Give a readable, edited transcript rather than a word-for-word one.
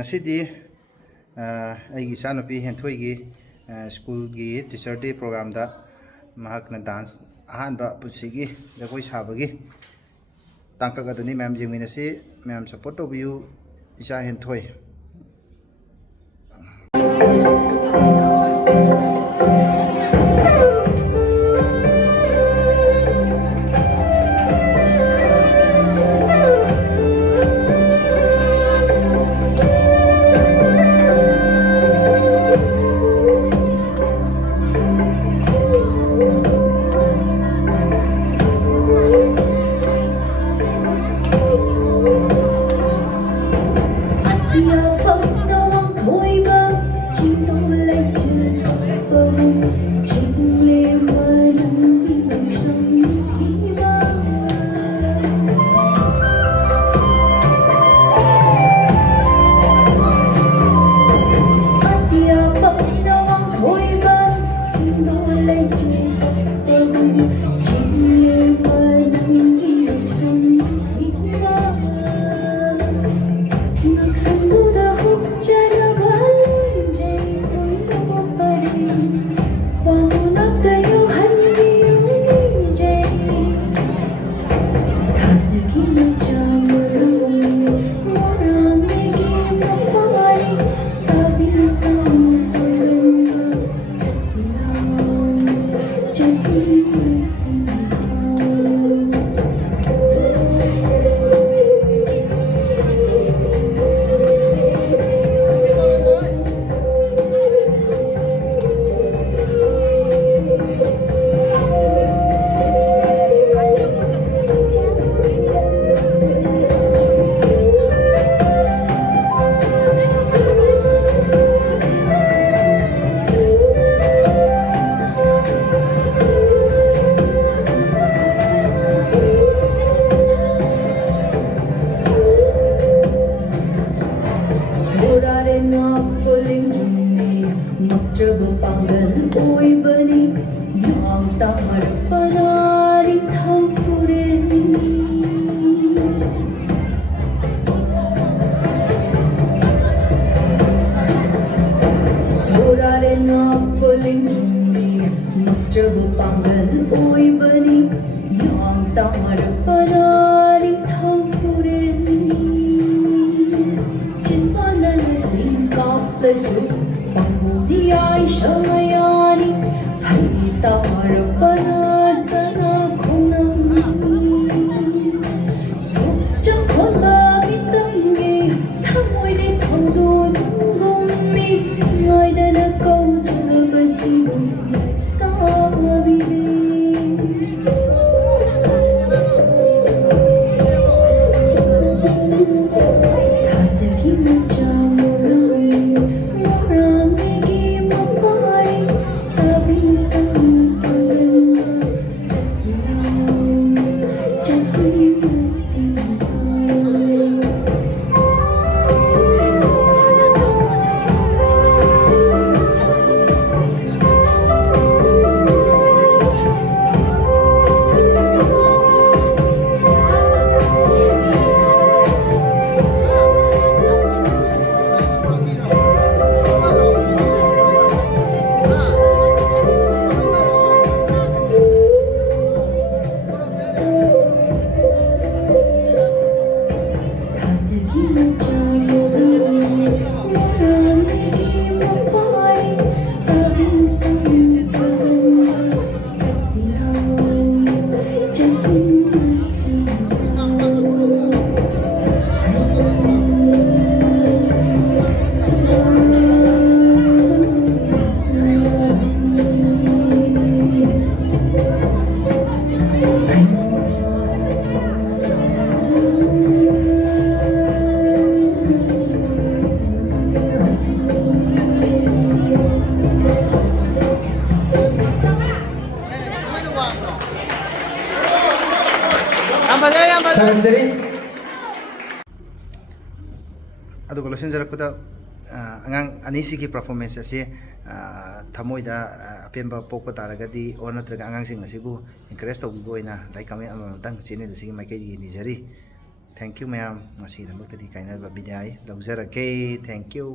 ngasi di aigi chanapi Henthoi gi school gi teacher day program da mahakna dance ahanba pusigi jakoi sabagi tangka gaduni ma'am jingminasi ma'am support to view isa Henthoi adu kalau senjara kuda angang anisi ki performance ase thamoi da apemba pokpa taragadi onatraga angang sing asibu encourage to boina like kami amam tang chine de sigi maike gi nijari thank you ꯃꯌꯥꯝ ꯉꯁꯤꯒꯤꯗꯃꯛꯇꯗꯤ ꯀꯥꯏꯅꯕ ꯕꯤꯗꯥꯏ ꯂꯧꯖꯔꯒꯦ thank you